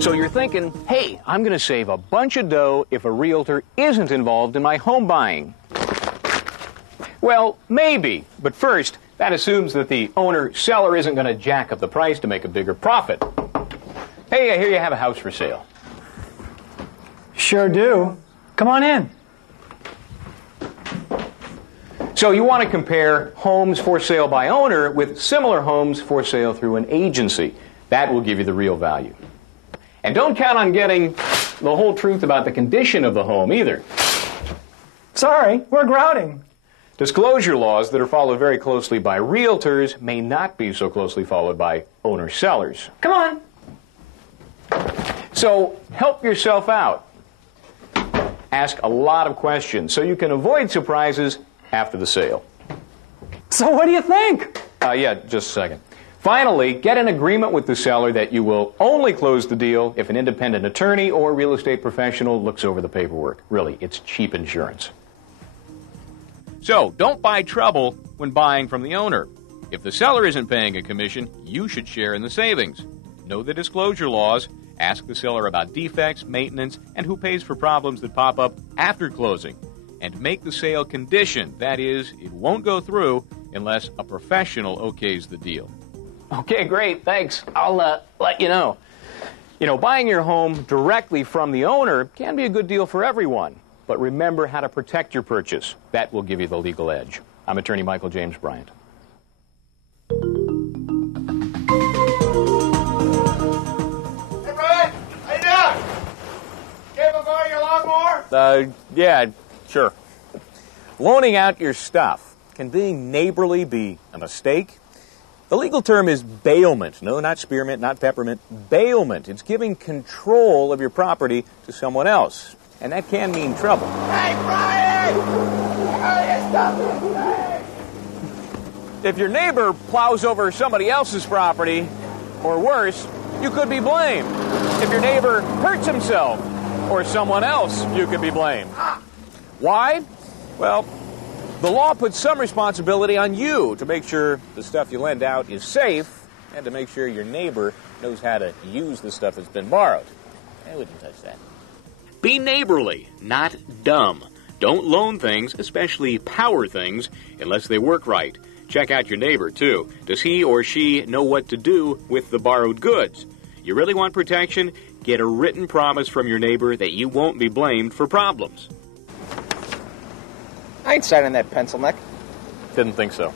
So you're thinking, hey, I'm going to save a bunch of dough if a realtor isn't involved in my home buying. Well, maybe, but first, that assumes that the owner-seller isn't going to jack up the price to make a bigger profit. Hey, I hear you have a house for sale. Sure do. Come on in. So you want to compare homes for sale by owner with similar homes for sale through an agency. That will give you the real value. And don't count on getting the whole truth about the condition of the home either. Sorry, we're grouting. Disclosure laws that are followed very closely by realtors may not be so closely followed by owner-sellers. Come on. So help yourself out. Ask a lot of questions so you can avoid surprises after the sale. So what do you think? Yeah, just a second. Finally, get an agreement with the seller that you will only close the deal if an independent attorney or real estate professional looks over the paperwork. Really, it's cheap insurance. So, don't buy trouble when buying from the owner. If the seller isn't paying a commission, you should share in the savings. Know the disclosure laws, ask the seller about defects, maintenance, and who pays for problems that pop up after closing. And make the sale conditioned. That is, it won't go through unless a professional okays the deal. Okay, great, thanks. I'll let you know. You know, buying your home directly from the owner can be a good deal for everyone. But remember how to protect your purchase. That will give you the legal edge. I'm attorney Michael James Bryant. Hey, Brian! How you doing? Care to borrow your lawnmower? Yeah, sure. Loaning out your stuff. Can being neighborly be a mistake? The legal term is bailment. No, not spearmint, not peppermint. Bailment. It's giving control of your property to someone else. And that can mean trouble. Hey, Brian! Hurry, stop it! If your neighbor plows over somebody else's property, or worse, you could be blamed. If your neighbor hurts himself, or someone else, you could be blamed. Why? Well, the law puts some responsibility on you to make sure the stuff you lend out is safe and to make sure your neighbor knows how to use the stuff that's been borrowed. I wouldn't touch that. Be neighborly, not dumb. Don't loan things, especially power things, unless they work right. Check out your neighbor, too. Does he or she know what to do with the borrowed goods? You really want protection? Get a written promise from your neighbor that you won't be blamed for problems. I ain't signing that pencil neck. Didn't think so.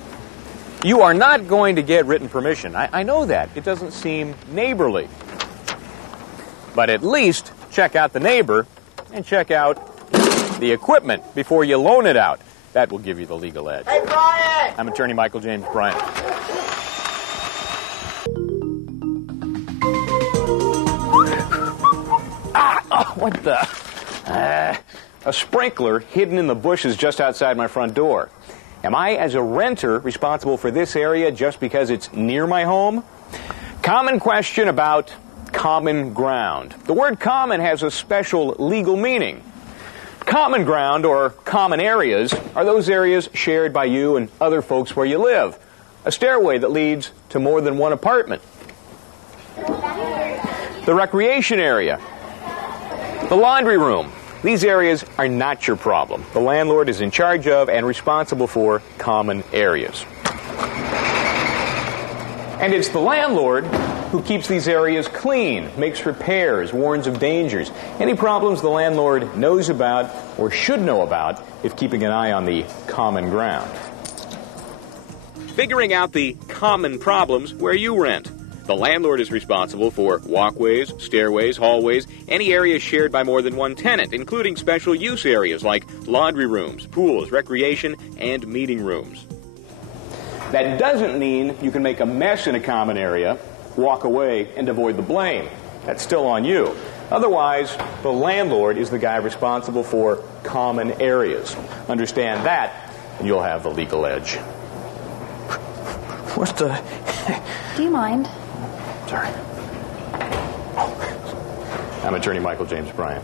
You are not going to get written permission. I know that. It doesn't seem neighborly. But at least check out the neighbor and check out the equipment before you loan it out. That will give you the legal edge. Hey, Brian! I'm attorney Michael James Bryant. What the? A sprinkler hidden in the bushes just outside my front door. Am I, as a renter, responsible for this area just because it's near my home? Common question about common ground. The word common has a special legal meaning. Common ground, or common areas, are those areas shared by you and other folks where you live. A stairway that leads to more than one apartment. The recreation area. The laundry room. These areas are not your problem. The landlord is in charge of and responsible for common areas. And it's the landlord who keeps these areas clean, makes repairs, warns of dangers. Any problems the landlord knows about or should know about if keeping an eye on the common ground. Figuring out the common problems where you rent. The landlord is responsible for walkways, stairways, hallways, any area shared by more than one tenant, including special use areas like laundry rooms, pools, recreation, and meeting rooms. That doesn't mean you can make a mess in a common area, walk away, and avoid the blame. That's still on you. Otherwise, the landlord is the guy responsible for common areas. Understand that, and you'll have the legal edge. What's the... Do you mind? Sorry. I'm attorney Michael James Bryant.